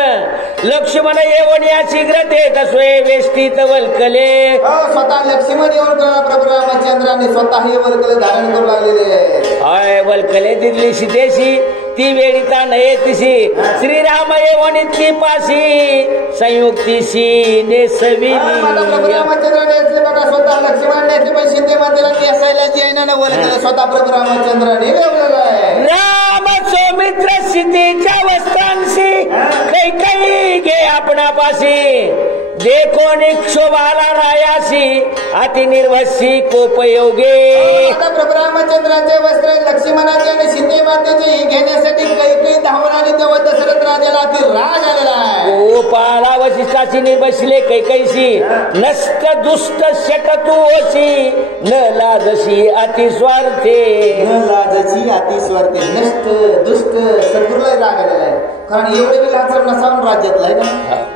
लक्ष्मण येऊन या शीघ्र देत स्वय वेष्टीत वल्कले. स्वतः लक्ष्मण येऊन प्रभू रामचंद्राने स्वतः हे वल्कल धारण करू लागलेले. वल्कले दिली सीतेशी ती वेळीता नयेतिशी, श्रीराम येऊन इतकी पाशी संयुक्तीशी नेसविली. प्रभू रामचंद्राने येतले बघा, स्वतः लक्ष्मणाने येतले पण सीते मंदिरात नेसायला जैनाने वल्कल स्वतः प्रभू रामचंद्राने लावलेलं आहे. राम सौमित्र सीतेच्या वस्त्रांशी कैकेयी घे आपणापाशी, देखो निक्षोभाला रायासी अति निर्भसी कोपयोगे. आता प्रभू रामचंद्राचे वस्त्र लक्ष्मणाचे आणि सीते मातेचे हे घेण्यासाठी कैकेयी धावून आली, तेव्हा दशरथ राजाला अति राग आलेला आहे. गोपाला वशिष्ठाची निर्भसले कैकेयीशी, नष्ट दुष्ट शटतुओशी न लाजशी अतिस्वार्थे. न लाजची अतिस्वार्थे. नष्ट दुष्ट सद्गुरूला राग आलेला आहे. कारण एवढे बी लाचर नसावून राज्यातला आहे ना.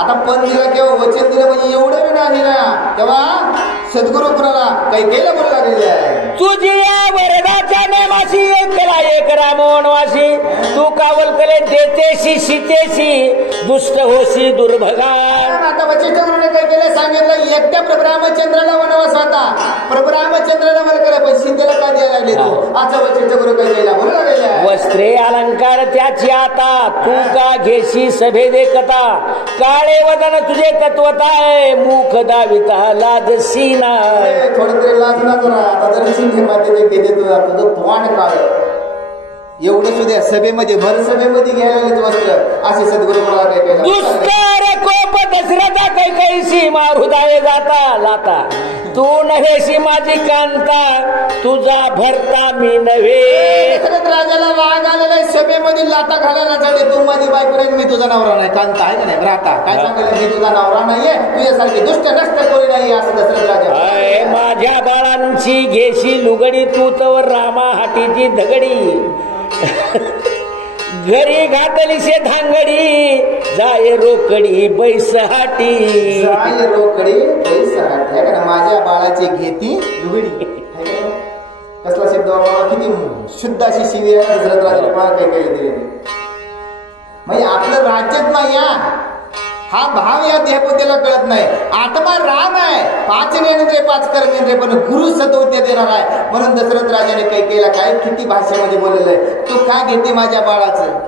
आता पण दिलं किंवा वचन दिलं म्हणजे एवढं बी नाही ना, तेव्हा सद्गुरू कुणाला कैकेयीला बोलू लागलेले आहे. तुझी या वरदाच्या नेमाशी एकला एक राम वनवासी, तू का वल्कले देतेशी सीतेशी दुष्ट होशी दुर्भगा. आता वचिष्ठ गुरुने काय केलं सांगितलं, एकट्या प्रभू रामचंद्राला वनवास होता, प्रभू रामचंद्राला वल्कले पण सीतेला काय द्यायला लागले तू, असं वचिष्ठ गुरु कैकेयीला बोलू लागलेले आहे. वस्त्रे अलंकार त्याची आता, तू का घेशी सभे देखता, काळे वदन तुझे तत्वताय, मुख दाविता लाजसी ना. थोडं तरी लाज ना जरा. आता जर सिंधी मातेचे घेते तुझं तोंड काळ एवढं सुद्धा सभेमध्ये भर सभेमध्ये घ्यायला वस्त्र असे सद्गुरू मला कैकेयीला. दुष्कार कोप दशरथा कैकेयीशी हृदय जाता लाता, तू नव्हेशी माझी कांता, तुझा भरता मी नव्हे. दशरथ राजाला राग आलेला आहे. सभेमध्ये लाटा घालायला चालले, तू माझी बायको नाही, मी तुझा नवरा नाही. कांता आहे का नाही राहता काय सांगितलं, मी तुझा नवरा नाहीये, तुझ्यासारखी दुष्ट नष्ट कोणी नाही असं दशरथ राजा. माझ्या बाळांची घेशी लुगडी तू तर रामा हाटीची धगडी. घरी घातली शे धांगडी जाय रोकडी बैसहाटी. जाय रोकडी बैसहाटी आहे का. माझ्या बाळाची घेती लुगडी. कसला शब्द वापरला, किती शुद्ध अशी शिवी आहे दशरथ राजाने कोणा काही काही दिले. म्हणजे आपलं राज्यात नाही या हा भाव या देहबुद्धीला कळत नाही. आत्मा राम आहे, 5 नेंद्रे 5 कर्मेंद्रे पण गुरु सदौत्य देणार आहे. म्हणून दशरथ राजाने काही केला काय, किती भाषेमध्ये बोललेलं आहे. तू का घेते माझ्या बाळाचं.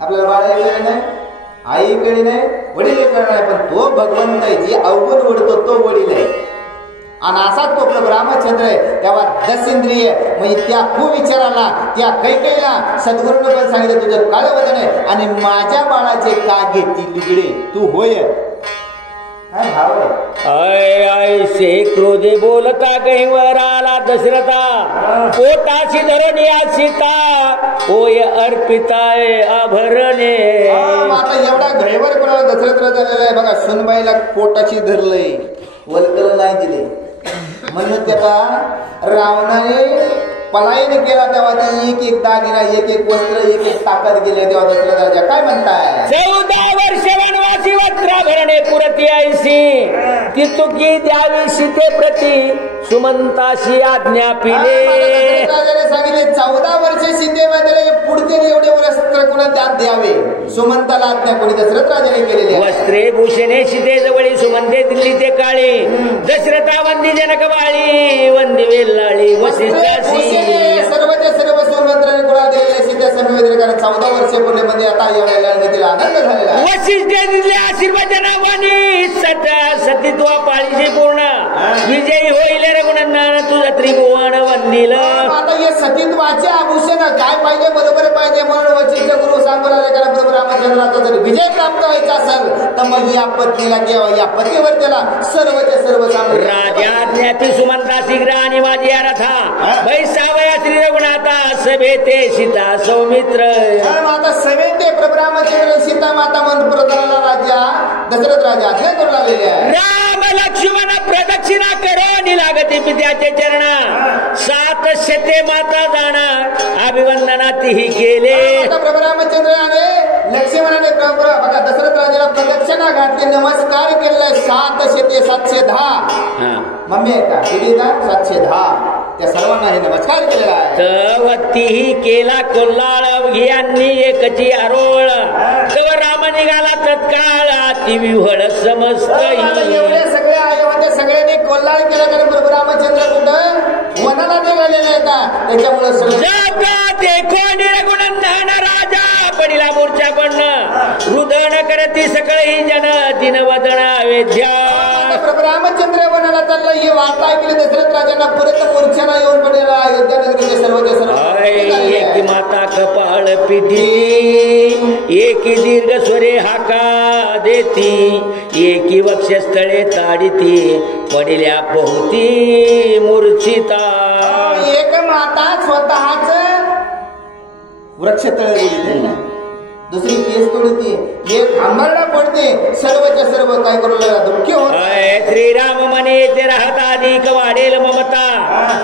आपल्याला बाळ ऐकलं नाही, आई कळी नाही, वडील कळणार नाही, पण तो भगवंत आहे जी अवगुण वडतो तो वडील आहे. आणि असाच तो प्रभू रामचंद्र आहे. तेव्हा 10 इंद्रिय म्हणजे त्या कुविचाराला त्या कैकेयीला सद्गुरूने पण सांगितलं तुझं काळं वदन आहे आणि माझ्या बाळाचे का घेती लुगडे तू होय. काय भाव आहे. ऐसे क्रोधे बोलता गहीवर आला दशरथा, पोटाशी धरून या सीता होय अर्पिताय आभरणे. आता एवढा घैवर कोणाला दशरथ राजा झालेला आहे बघा. सुनबाईला पोटाशी धरलंय, वल्कल नाही दिले. म्हणून त्याचा रावणाने पलायन केला तेव्हा ते एक दागिना, एक वस्त्र, एक ताकद गेले. तेव्हा दशरथ राजा काय म्हणताय, 14 वर्ष वनवासी वस्त्र भरणे पुरती ऐसी ती चुकी द्यावी सीते प्रती सुमंताशी आज्ञा पिले. राजाने सांगितले 14 वर्ष सीतेमध्ये पुढचे एवढे वस्त्र कुणा त्यात द्यावे. सुमंताला आज्ञा कोणी दशरथ राजाने केलेली. वस्त्रे भूषणे सीते जवळी सुमंते दिल्ली ते काळी दशरथा वंदी जनक बाळी वंदी वेल्लाळी वसिष्ठाशी. सर्वच्या सर्व सुमंत्राने कुणा दिलेले सीते समेमध्ये, कारण 14 वर्ष पूर्ण मध्ये आता एवढ्या तिला आनंद झालेला. वसिष्ठे दिले आशीर्वाद नावानी सतीत्व पाळीशी पूर्ण विजयी होईल रघुनंदन तुझा त्रिभुवन वंदिल. आता हे सतीत्वाचे आभूषण काय पाहिजे, बरोबर पाहिजे. म्हणून वशिष्ठ गुरु सांगून प्रभू रामचंद्राचा जर विजय प्राप्त व्हायचा असेल तर मग या पत्नीला किंवा या पतीवर त्याला सर्वच्या सर्व राजा ज्ञाती सुमंता शीघ्र आणि माझी रथा वैसावया श्री रघुनाथा सभेते सीता सौमित्र. आता सभेते प्रभू रामचंद्र सीता माता म्हणून प्रधानाला राजा दशरथ राजा आज्ञा करू लागलेले आहे. राम लक्ष्मण प्रदक्षिणा करो निलागती पित्याचे चरण 7 शते माता जाणा अभिवंदना तीही केले. प्रभू रामचंद्राने लक्ष्मणाने बघा दशरथ राजाला प्रदक्षिणा घातली, नमस्कार केलाय. 7 शते 710 मम्मी आहे का किती 710 त्या सर्वांना हे नमस्कार केलेला आहे. तवतीही केला कोल्हाळ अवघियांनी एकची आरोळ तव राम निघाला तत्काळ अति विव्हळ समस्त. एवढे सगळे आयोध्ये सगळ्यांनी कोल्हाळ केला कारण प्रभू रामचंद्र कुठं वनाला निघालेले आहे का. त्याच्यामुळे रघुनंदन राजा पडिला मूर्छा पडणं रुदन करती सकळही जन दिनवदन अवेद्या. प्रभू रामचंद्र वनाला चालला ही वार्ता ऐकली दशरथ राजांना परत मूर्छेला येऊन पडलेला अयोध्या नगरीचे सर्वचे सर्व. एक माता कपाळ पिटी एकी दीर्घ स्वरे हाका देती एकी वक्षस्थळे ताडिती पडिल्या पोहती मूर्छिता. एक माता स्वतःच वृक्ष तळे बोलते, दुसरी केस तोडते, एक आंबरडा पडते, सर्वच्या सर्व काय करू लागला दुःखी होत. श्रीराम म्हणे ते राहता अधिक वाढेल ममता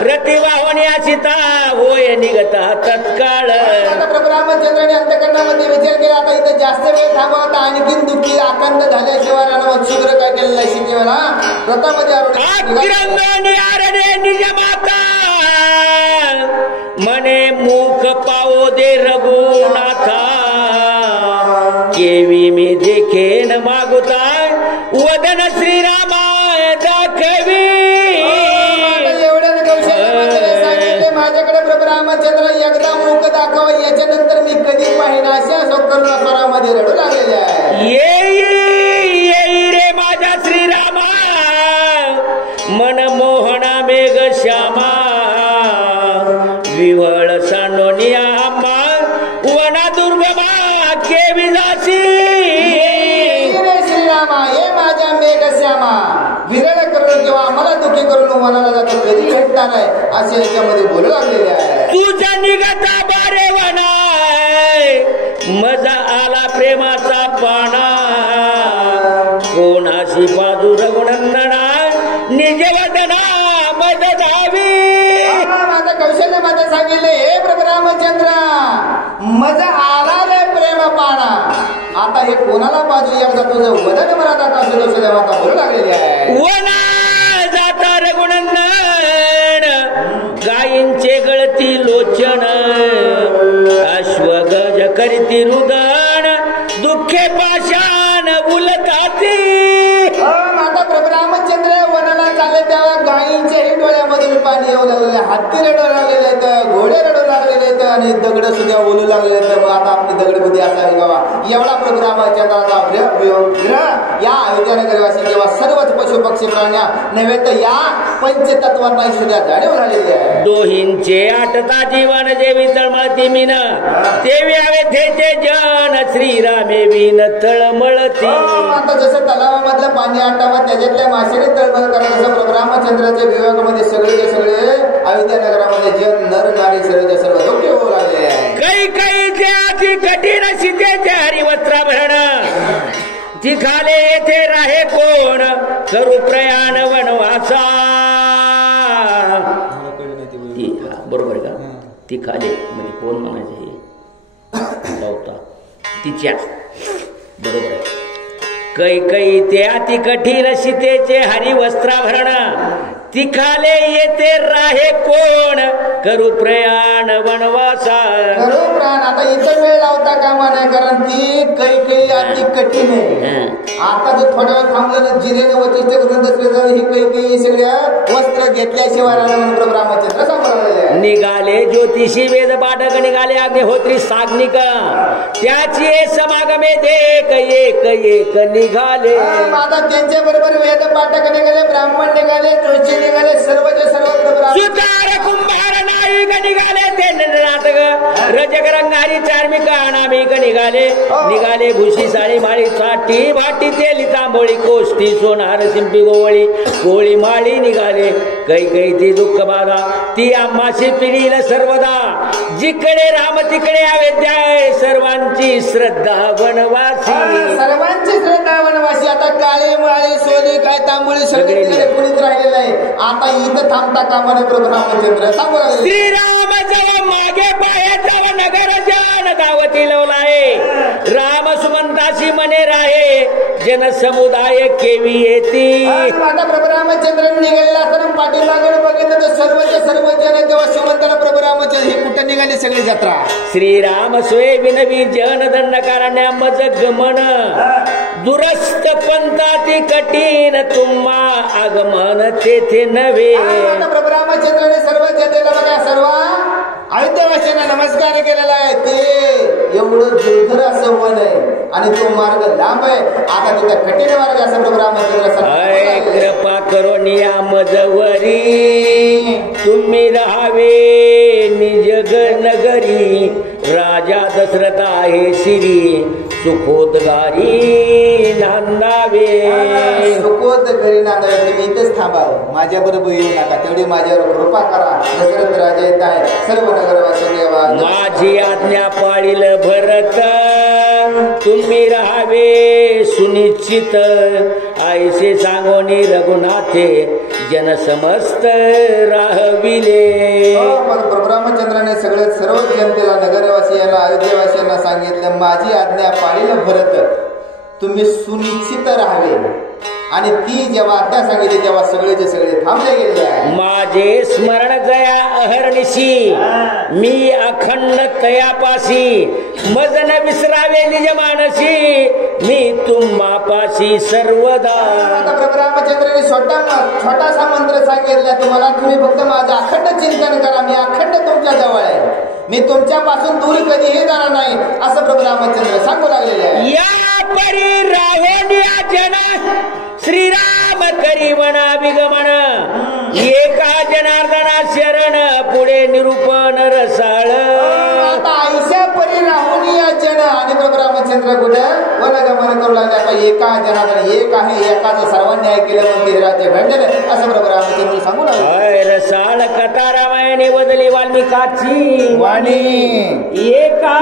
रती वाहण्या सीता होय निघता तत्काळ. आता प्रभू रामचंद्राने अंतकरणामध्ये विचार केला आता इथं जास्त वेळ थांबवता आणखीन दुःखी आकांत झाल्याशिवाय राम शीघ्र काय केलेलं आहे सीतेला रथामध्ये निज माता म्हणे मुख पावो दे रघुनाथा केवी मी देखेन मागुता वदन श्रीरामा दाखवी. सांगितले माझ्याकडे प्रभू रामचंद्र एकदा मुख दाखवा याच्यानंतर मी कधी पाहिना अशा करुणा स्वरामध्ये रडू लागलेले आहे. येई रे माझा श्रीरामा मन मोहना मेघ श्यामा विवळ सांडोनिया वना दुर्गमा केवी जासी. श्रीरामा हे माझ्या मेघ श्यामा विरळ करून किंवा आम्हाला दुःखी करून वनाला जातो कधी भेटणार आहे असे याच्यामध्ये बोलू लागलेले आहे. तुझ्या निघता बारे वना मजा आला प्रेमाचा पाना कोणाशी बाजू रघुनंदना निज वदना मज धावी. माझं कौशल्य माझं सांगितले हे प्रभू रामचंद्र मजा आला रे प्रेम पाना. आता हे कोणाला बाजू एकदा तुझं वदन मला आता कौशल्य माता बोलू लागलेली आहे. वना जाता रघुनंदन गायींचे गळती लोचन अश्वगज करती रुदन दुःखे पाशान उलताती. आता प्रभू रामचंद्र वनाला चालले तेव्हा गायींच्याही डोळ्यामधून पाणी येऊ लागलेले, हत्ती रडू लागलेले आहेत, घोडे रडू लागलेले आहेत आणि दगड सुद्धा बोलू लागले आहेत. मग आता आपली दगड बुद्धी असावी बाबा. एवढा प्रभू रामचंद्राचा विग्रह या अयोध्या नगरवासी जेव्हा सर्वच पशु पक्षी प्राण्या नव्हे तर या पंचतत्वांना सुद्धा जाणीव झालेली आहे. दोहींचे आटता जीवन जेवी तळमळती मीन तेवी अवेथेचे जन श्रीरामे विन तळमळती. आता जसं तलावामधलं पाणी आटावं त्याच्यातल्या माशाने तळमळ करा तसं प्रभू रामचंद्राच्या विभागामध्ये सगळे अयोध्या नगरामध्ये जन नर नारी सर्व धोके होऊ लागले आहे. काही ते कठीण सीतेचे हरिवस्त्राभरण ती खाले येथे राहे कोण करू प्रयाण वनवासा. बरोबर का ती खाले म्हणजे कोण म्हणायचे लावता तिच्या बरोबर आहे. काही ते अति कठीण सीतेचे हरिवस्त्राभरण ती खाले येते राहे कोण करू प्रयाण वनवासा. करू प्राण आता इथं वेळ लावता कामा नाही कारण ती काही अति कठीण आहे. आता जर थोड्या वेळ थांबलं ना जिरेने वचिष्ठ करून दसरे तर ही काही सगळ्या वस्त्र घेतल्याशिवाय प्रभू रामचंद्र सांभाळले. निघाले ज्योतिषी वेद पाठक निघाले अग्निहोत्री साग्निक त्याची समागमे देख एक निघाले. आता त्यांच्या बरोबर वेद पाठक निघाले, ब्राह्मण निघाले, जोशी निघाले, सर्वचे सर्व सुतार कुंभार नाईक निघाले ते नाटक रजक रंगारी चार्मिक अनामिक निघाले भुशी साळी माळी साठी भाटी तेली तांबोळी कोष्टी सोनार शिंपी गोळी माळी निघाले. काही ती दुःख बाधा ती आम्हाशी पिढील सर्वदा जिकडे राम तिकडे अयोध्या सर्वांची श्रद्धा वनवासी. सर्वांची श्रद्धा वनवासी. आता काळे माळे सोनी काय तांबोळी सगळे कुणीच राहिलेलं आहे. आता इथं थांबता कामाने प्रभू रामचंद्र सांगू लागले. श्रीराम जव मागे पाया जव नगर जन दावती लवलाय राम सुमंताशी मने राहे जन समुदाय केवी येती. आता प्रभू रामचंद्र निघालेला असताना पाठीमागं बघितलं तर सर्व जन जेव्हा सुमंताला प्रभू रामचंद्र हे कुठं निघाली सगळी जत्रा. श्रीराम सोय विनवी जन दंड कारण्या मज गमन दुरस्त पंथाती कठीण तुम्हा आगमन तेथे नव्हे. आता प्रभू रामचंद्राने सर्व जनतेला बघा सर्व अयोध्यावासींना नमस्कार केलेला आहे. ते एवढं दुर्धर असं वन आहे आणि तो मार्ग लांब आहे. आता तिथं कठीण मार्ग असं प्रभू रामचंद्र कृपा करून या मजवरी तुम्ही राहावे निजग नगरी राजा दशरथ आहे श्री सुखोदगारी नांदावे. सुखोदगारी नांदावे. तुम्ही इथेच थांबावं, माझ्या बरोबर येऊ नका. तेवढी माझ्यावर कृपा करा. दशरथ राजा येत आहे. सर्व नगरवासी देवा माझी आज्ञा पाळील भरत तुम्ही राहावे सुनिश्चित आईसे सांगोनी रघुनाथे जन समस्त राहविले. प्रभू रामचंद्राने सर्व जनतेला नगरवासियांना अयोध्यवासियांना सांगितलं माझी आज्ञा पाळील भरत तुम्ही सुनिश्चित राहावे. आणि ती जेव्हा आज्ञा सांगितली तेव्हा सगळेचे सगळे थांबले गेले आहे. माझे स्मरण जया अहर्निशी मी अखंड तयापाशी मजन विसरावे निज मानसी मी तुम्हापाशी सर्वदा. आता प्रभू रामचंद्राने छोटासा मंत्र सांगितला तुम्हाला. तुम्ही फक्त माझं अखंड चिंतन करा. मी अखंड तुमच्या जवळ आहे. मी तुमच्यापासून दूर कधीही जाणार नाही असं प्रभू रामचंद्र सांगू लागलेले आहे. या परी रावणिया जन श्रीराम करी म्हणा विगमन एका जनार्दना शरण पुढे निरूपण रसाळ. आता आयुष्या परी राहुनिया जन आणि प्रभू रामचंद्र कुठं वनगमन करू लागले. आता एका जनार्दन एक आहे एकाच सर्वांनी ऐकलं म्हणून ते राज्य घडलेलं असं प्रभू रामचंद्र सांगू लागले. रसाळ कथा रामायणे बदली वाल्मिकाची वाणी एका